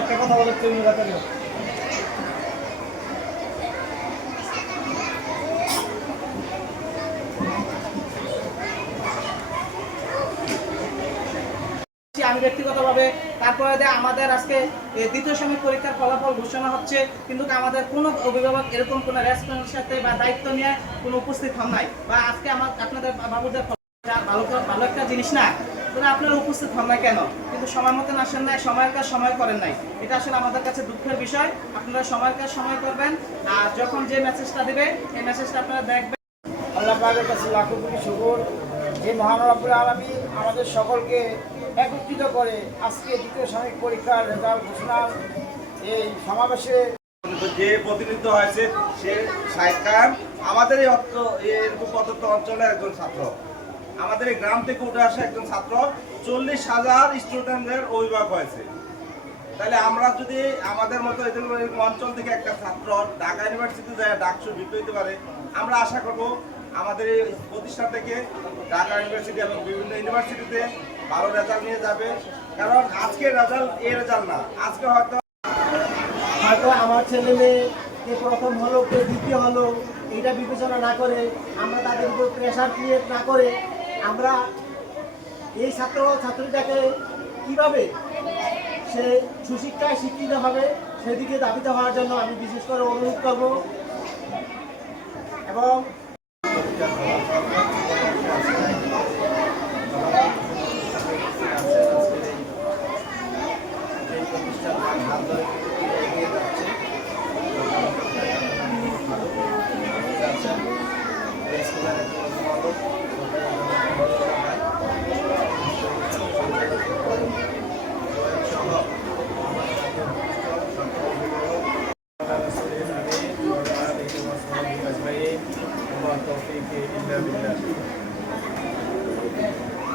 একটা কথা বলে আমি ব্যক্তিগতভাবে তারপরে আমাদের আজকে দ্বিতীয় সাময়িক পরীক্ষার ফলাফল ঘোষণা হচ্ছে, কিন্তু আমাদের কোনো অভিভাবক এরকম কোনো রেসপন্সের সাথে বা দায়িত্ব নিয়ে কোনো উপস্থিত হন নাই, বা আজকে আপনাদের বাবুদের ভালো একটা জিনিস না, তাহলে আপনারা উপস্থিত হন না কেন? কিন্তু সময় মতন আসেন নাই, সময়ের কাজ সময় করেন নাই। এটা আসলে আমাদের কাছে দুঃখের বিষয়। আপনারা সময়ের কাজ সময় করবেন, আর যখন যে মেসেজটা দিবে এই মেসেজটা আপনারা দেখবেন। আল্লাহ পাকের কাছে লাখো কোটি শুকর যে মহান রব্বুল আলামিন আমাদের সকলকে একত্রিত করে আজকে দ্বিতীয় সাময়িক পরীক্ষার রেজাল্ট ঘোষণার এই সমাবেশে যে প্রতিনিধিত্ব হয়েছে সে শাহেদ কায়েম আমাদের এই এরকম প্রদত্ত অঞ্চলের একজন ছাত্র, আমাদের এই গ্রাম থেকে উঠে আসা একজন ছাত্র। 40,000 স্টুডেন্টদের অভিভাবক হয়েছে। তাহলে আমরা যদি আমাদের মতো এরকম অঞ্চল থেকে একটা ছাত্র ঢাকা ইউনিভার্সিটি যায় ডাকসু বিক্রি হতে পারে, আমরা আশা করব আমাদের এই প্রতিষ্ঠান থেকে ঢাকা ইউনিভার্সিটি এবং বিভিন্ন ইউনিভার্সিটিতে ভালো রেজাল্ট নিয়ে যাবে। কারণ আজকের রেজাল্ট এই রেজাল্ট না, আজকে হয়তো আমার ছেলে মেয়ে প্রথম হলো কেউ দ্বিতীয় হলো এইটা বিবেচনা না করে, আমরা তাদের উপর প্রেশার ক্রিয়েট না করে আমরা এই ছাত্রীটাকে কীভাবে সে সুশিক্ষায় শিক্ষিত হবে সেদিকে দাবিত হওয়ার জন্য আমি বিশেষ করে অনুরোধ করব। এবং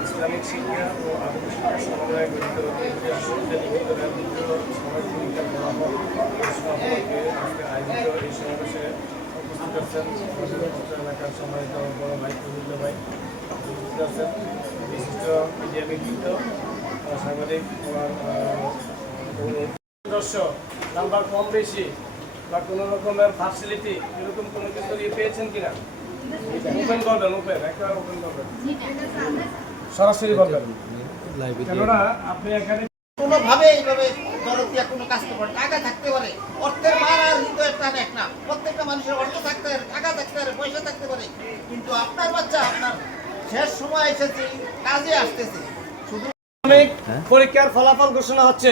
ইসলামিক শিক্ষা ও আধুনিক শিক্ষা সমন্বয়ে গঠিত আজকে আয়োজিত এই সমাবেশে উপস্থিত আছেন এলাকার সম্মানিত বড় ভাই প্রবীণ ভাই, উপস্থিত আছেন বিশিষ্ট মিডিয়া ব্যক্তিত্ব, সাংবাদিক, সদস্য নাম্বার কম বেশি বা কোনো রকমের ফ্যাসিলিটি এরকম কোনো কিছু পেয়েছেন কিনা? ওপেন করবেন, একেবারে ওপেন করবেন, সরাসরি বলবেন। কেননা আপনি এখানে কোনোভাবে এইভাবে দরদিয়া কোনো কাজ করতে পারে, টাকা থাকতে পারে, অর্থের মান আর হৃদয়ের টান এক না। প্রত্যেকটা মানুষের অর্থ থাকতে পারে, টাকা থাকতে পারে, পয়সা থাকতে পারে, কিন্তু আপনার বাচ্চা আপনার শেষ সময় এসেছে, কাজে আসতেছে। পরীক্ষার ফলাফল ঘোষণা হচ্ছে।